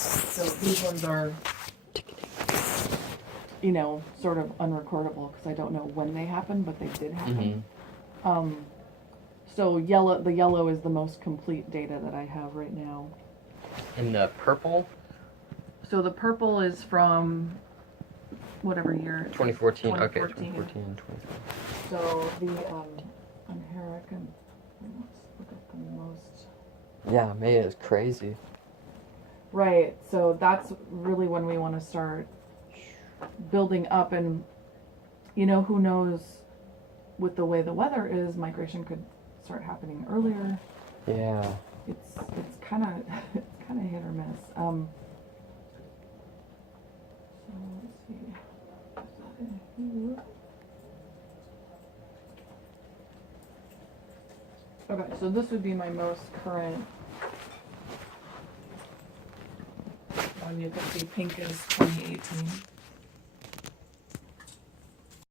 So these ones are, you know, sort of unrecordable because I don't know when they happened, but they did happen. So the yellow is the most complete data that I have right now. And the purple? So the purple is from whatever year. 2014. 2014. Okay, 2014 and 2015. So the American, let's look at the most. Yeah, May is crazy. Right, so that's really when we want to start building up, and you know, who knows, with the way the weather is, migration could start happening earlier. Yeah. It's kind of it's kind of hit or miss. So let's see. Is that in here? Okay, so this would be my most current. You can see pink is 2018.